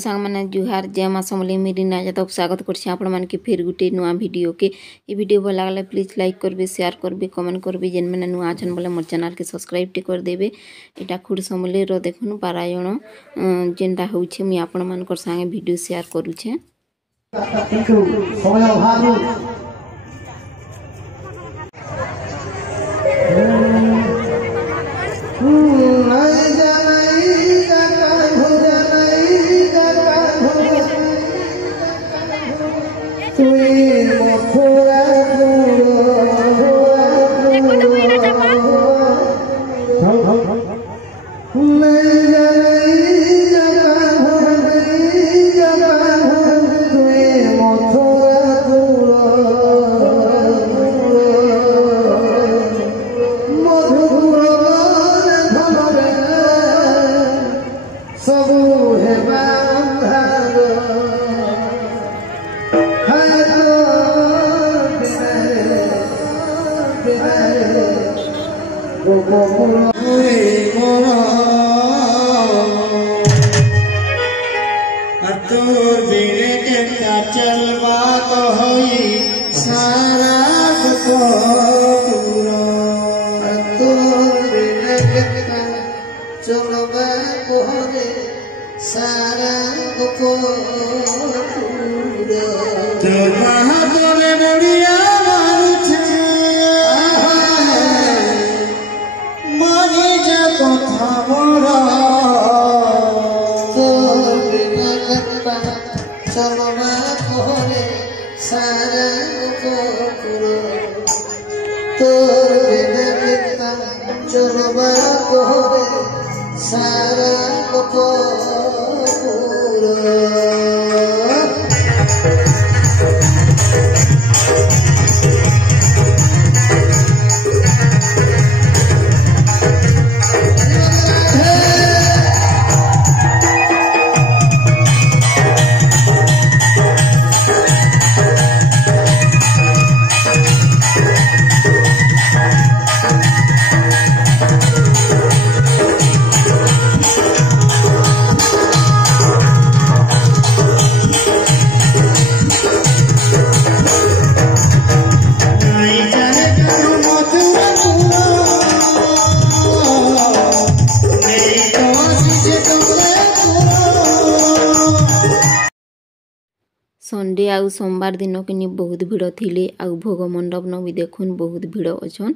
सांग मैंने जुहार जय माँ समले मेरी नाजा तो स्वागत करछे आपण मान के फिर गुटे नुआ वीडियो के ये वीडियो भल लागले प्लीज लाइक करबे शेयर करबे कमेंट करबे जेन मैंने नुआ अछन बोले मोर चैनल के सब्सक्राइब टे कर देबे। एटा खुड समले रो देखुन पारायण जेनटा होउछे मी आपण मान कर संगे वीडियो शेयर करूछे किंतु समय अभाव चलवा सारा चलवा सारा बढ़िया मरी जा कथा बड़ा चलवा कोरे सारा चलवा कोरे सारा संडे आउ सोमवार दिन के बहुत भिड़ थिले आउ भोग मंडप न भी देखुन बहुत भिड़ अछन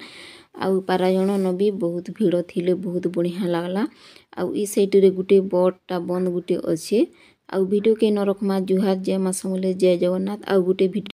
आउ पारायण न भी बहुत भिड़ थिले बहुत बढ़िया लागला आउ ई साइड रे गुटे बड़टा बंद गुटे अच्छे आउ वीडियो के न रखमा जुहार जय माँ समले जय जगन्नाथ आउ गुटे